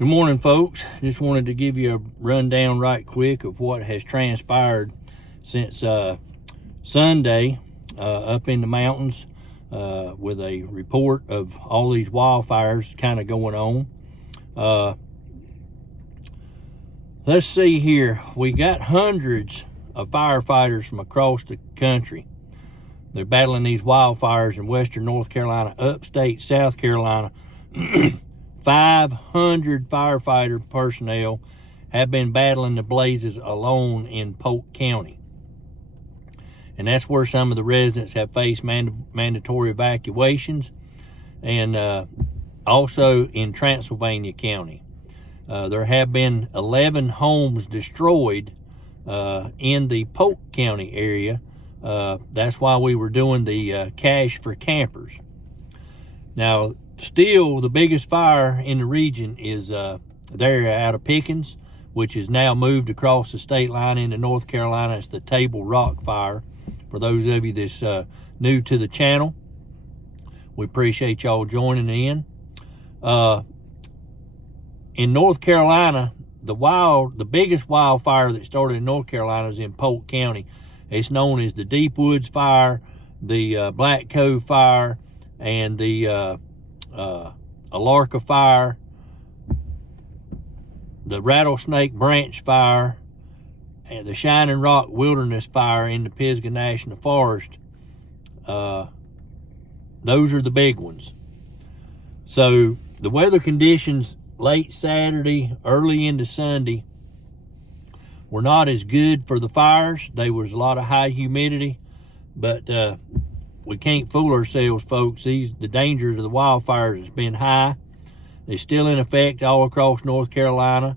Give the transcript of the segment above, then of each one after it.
Good morning, folks. Just wanted to give you a rundown right quick of what has transpired since Sunday up in the mountains with a report of all these wildfires kind of going on. Let's see here. We got hundreds of firefighters from across the country. They're battling these wildfires in western North Carolina, upstate South Carolina. 500 firefighter personnel have been battling the blazes alone in Polk County. And that's where some of the residents have faced mandatory evacuations, and also in Transylvania County. There have been 11 homes destroyed in the Polk County area. That's why we were doing the cash for campers. Now, still, the biggest fire in the region is there out of Pickens, which is now moved across the state line into North Carolina. It's the Table Rock Fire. For those of you that's new to the channel, we appreciate y'all joining in. In North Carolina, the biggest wildfire that started in North Carolina is in Polk County. It's known as the Deep Woods Fire, the Black Cove Fire, and the Alarka Fire, the Rattlesnake Branch Fire, and the Shining Rock Wilderness Fire in the Pisgah National Forest. Those are the big ones. So the weather conditions late Saturday, early into Sunday, were not as good for the fires. There was a lot of high humidity, but we can't fool ourselves, folks. The dangers of the wildfires has been high. They're still in effect all across North Carolina,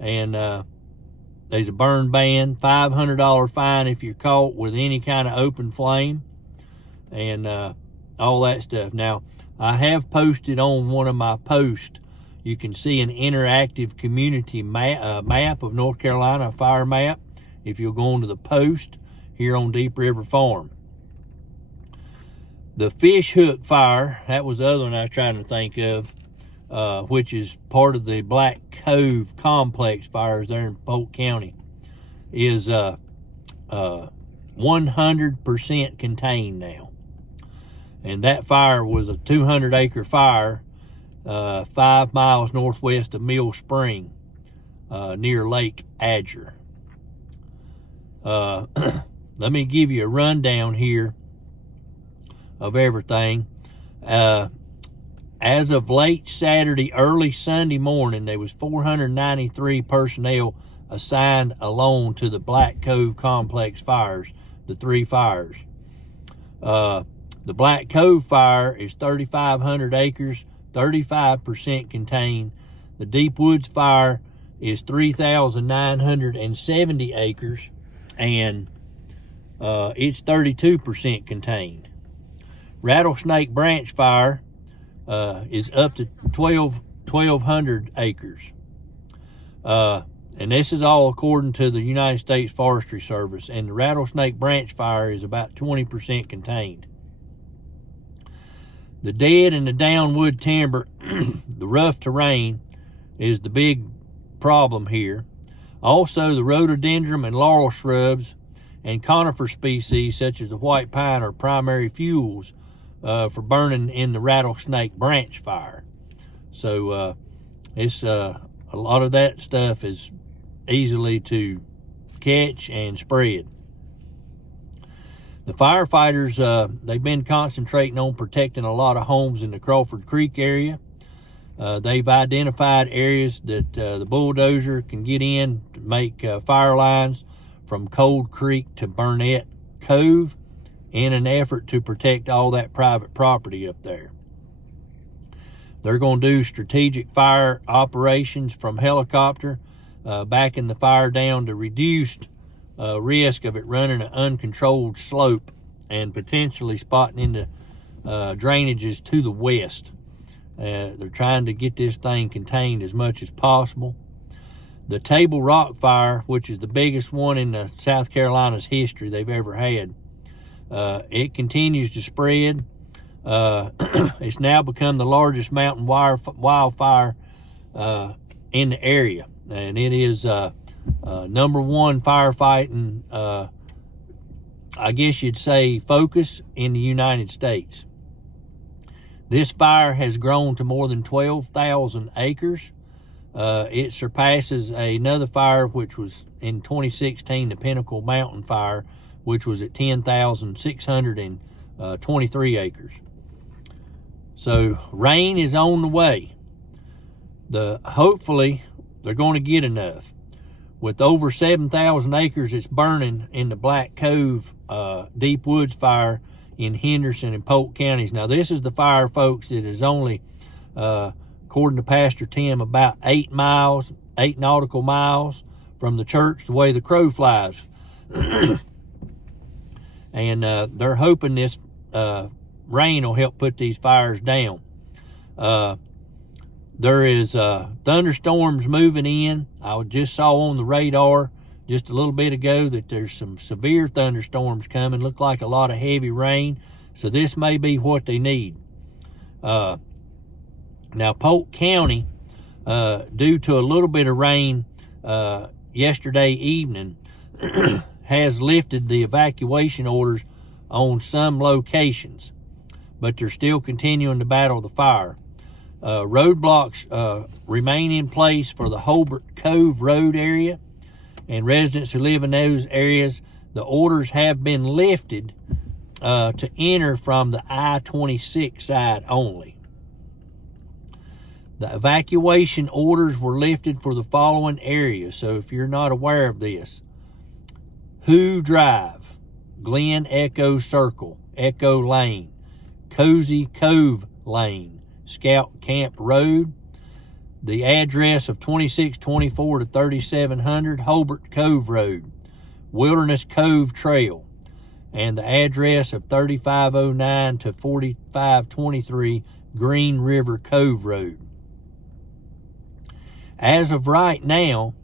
and there's a burn ban, $500 fine if you're caught with any kind of open flame, and all that stuff. Now, I have posted on one of my posts, you can see an interactive community map of North Carolina, a fire map, if you'll go onto the post here on Deep River Farm. The Fish Hook Fire, that was the other one I was trying to think of, which is part of the Black Cove Complex fires there in Polk County, is 100% contained now. And that fire was a 200-acre fire 5 miles northwest of Mill Spring, near Lake Adger. Let me give you a rundown here of everything. As of late Saturday, early Sunday morning, there was 493 personnel assigned alone to the Black Cove Complex fires, the 3 fires. The Black Cove Fire is 3,500 acres, 35% contained. The Deep Woods Fire is 3,970 acres, and it's 32% contained. Rattlesnake Branch Fire is up to 1,200 acres. And this is all according to the United States Forestry Service. And the Rattlesnake Branch Fire is about 20% contained. The dead and the down wood timber, the rough terrain, is the big problem here. Also, the rhododendron and laurel shrubs and conifer species such as the white pine are primary fuels for burning in the Rattlesnake Branch Fire. So it's a lot of that stuff is easily to catch and spread. The firefighters, they've been concentrating on protecting a lot of homes in the Crawford Creek area. They've identified areas that the bulldozer can get in to make fire lines from Cold Creek to Burnett Cove in an effort to protect all that private property up there. They're going to do strategic fire operations from helicopter, backing the fire down to reduce risk of it running an uncontrolled slope and potentially spotting into drainages to the west. They're trying to get this thing contained as much as possible. The Table Rock Fire, which is the biggest one in South Carolina's history they've ever had, it continues to spread. It's now become the largest mountain wildfire in the area, and it is number one firefighting, I guess you'd say, focus in the United States. This fire has grown to more than 12,000 acres. It surpasses another fire, which was in 2016, the Pinnacle Mountain Fire, which was at 10,623 acres. So rain is on the way. Hopefully they're going to get enough. With over 7,000 acres that's burning in the Black Cove Deep Woods fire in Henderson and Polk counties. Now, this is the fire, folks, that is only, according to Pastor Tim, about 8 nautical miles from the church the way the crow flies. And they're hoping this rain will help put these fires down. There is thunderstorms moving in. I just saw on the radar just a little bit ago that there's some severe thunderstorms coming. Look like a lot of heavy rain. So this may be what they need. Now, Polk County, due to a little bit of rain yesterday evening, has lifted the evacuation orders on some locations, but they're still continuing to battle the fire. Roadblocks remain in place for the Hobart Cove Road area, and residents who live in those areas, the orders have been lifted to enter from the I-26 side only. The evacuation orders were lifted for the following areas. So if you're not aware of this: Who Drive, Glen Echo Circle, Echo Lane, Cozy Cove Lane, Scout Camp Road, the address of 2624 to 3700 Hobart Cove Road, Wilderness Cove Trail, and the address of 3509 to 4523 Green River Cove Road. As of right now,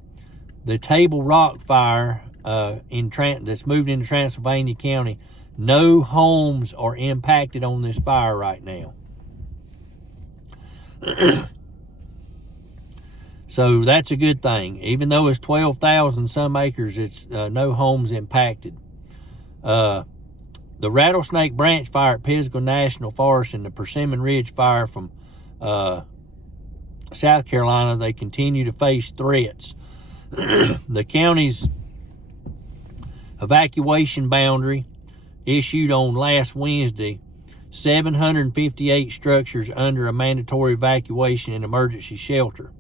the Table Rock fire that's moved into Transylvania County, no homes are impacted on this fire right now. So that's a good thing. Even though it's 12,000 some acres, it's no homes impacted. The Rattlesnake Branch Fire at Pisgah National Forest and the Persimmon Ridge Fire from South Carolina, they continue to face threats. The county's evacuation boundary issued on last Wednesday, 758 structures under a mandatory evacuation and emergency shelter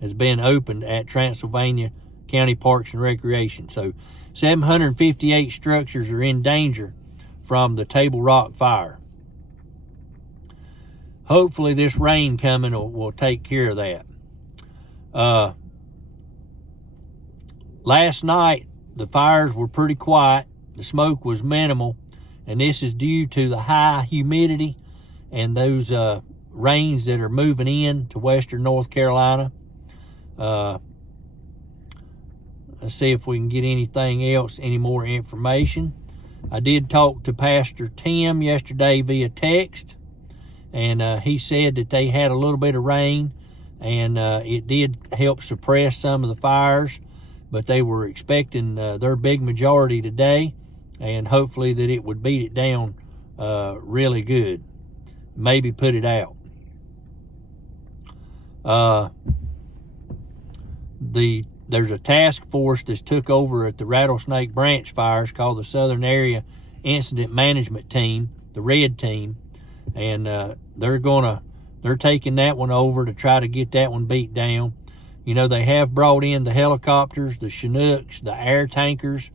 has been opened at Transylvania County Parks and Recreation. So 758 structures are in danger from the Table Rock fire. Hopefully this rain coming will take care of that. Last night, the fires were pretty quiet. The smoke was minimal, and this is due to the high humidity and those rains that are moving in to western North Carolina. Let's see if we can get anything else, any more information. I did talk to Pastor Tim yesterday via text, and he said that they had a little bit of rain, and it did help suppress some of the fires, but they were expecting their big majority today, and hopefully that it would beat it down really good, maybe put it out. There's a task force that's took over at the Rattlesnake Branch fires called the Southern Area Incident Management Team, the Red Team, and they're taking that one over to try to get that one beat down. You know, they have brought in the helicopters, the Chinooks, the air tankers,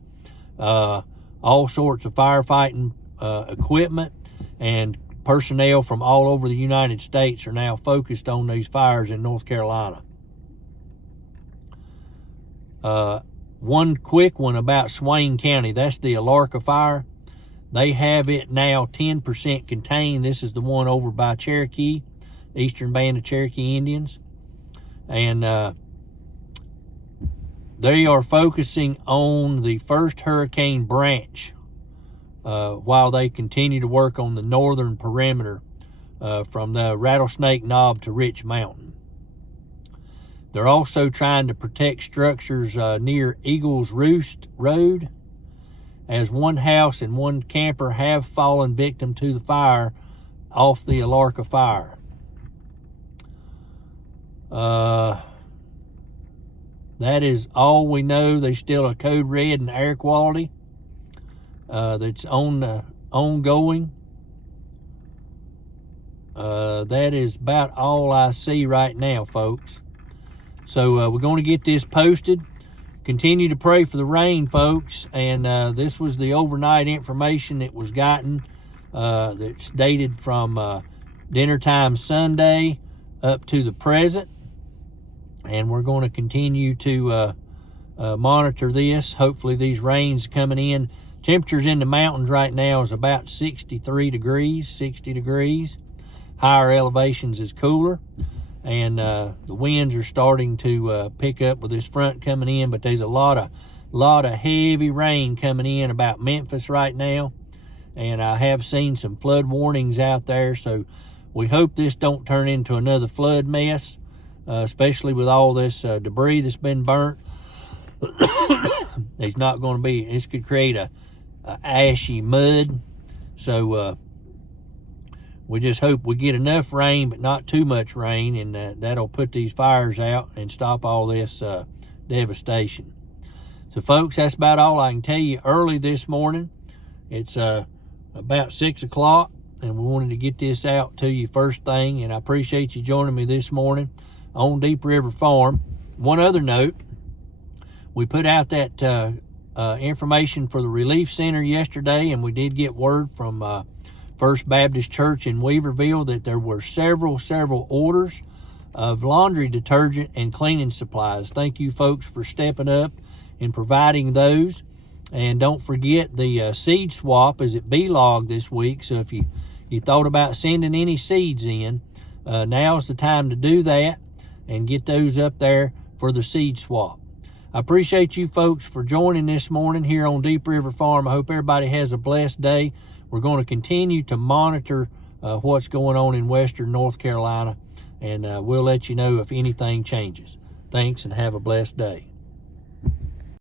all sorts of firefighting equipment, and personnel from all over the United States are now focused on these fires in North Carolina. One quick one about Swain County. That's the Alarka fire. They have it now 10% contained. This is the one over by Cherokee, Eastern Band of Cherokee Indians. And they are focusing on the first hurricane branch while they continue to work on the northern perimeter from the Rattlesnake Knob to Rich Mountain. They're also trying to protect structures near Eagles Roost Road, as one house and one camper have fallen victim to the fire off the Alarka fire. That is all we know. There's still a code red in air quality that's ongoing. That is about all I see right now, folks. So we're going to get this posted. Continue to pray for the rain, folks. And this was the overnight information that was gotten that's dated from dinner time Sunday up to the present. And we're going to continue to monitor this. Hopefully these rains coming in. Temperatures in the mountains right now is about 63 degrees, 60 degrees. Higher elevations is cooler. And the winds are starting to pick up with this front coming in. But there's a lot of heavy rain coming in about Memphis right now. And I have seen some flood warnings out there. So we hope this don't turn into another flood mess. Especially with all this debris that's been burnt. It's not going to be, this could create a ashy mud. So we just hope we get enough rain, but not too much rain, and that'll put these fires out and stop all this devastation. So folks, that's about all I can tell you early this morning. It's about 6 o'clock, and we wanted to get this out to you first thing, and I appreciate you joining me this morning on Deep River Farm. One other note, we put out that information for the relief center yesterday, and we did get word from First Baptist Church in Weaverville that there were several orders of laundry detergent and cleaning supplies. Thank you folks for stepping up and providing those. And don't forget the seed swap is at B-Log this week. So if you thought about sending any seeds in, now's the time to do that and get those up there for the seed swap. I appreciate you folks for joining this morning here on Deep River Farm. I hope everybody has a blessed day. We're going to continue to monitor what's going on in western North Carolina, and we'll let you know if anything changes. Thanks, and have a blessed day.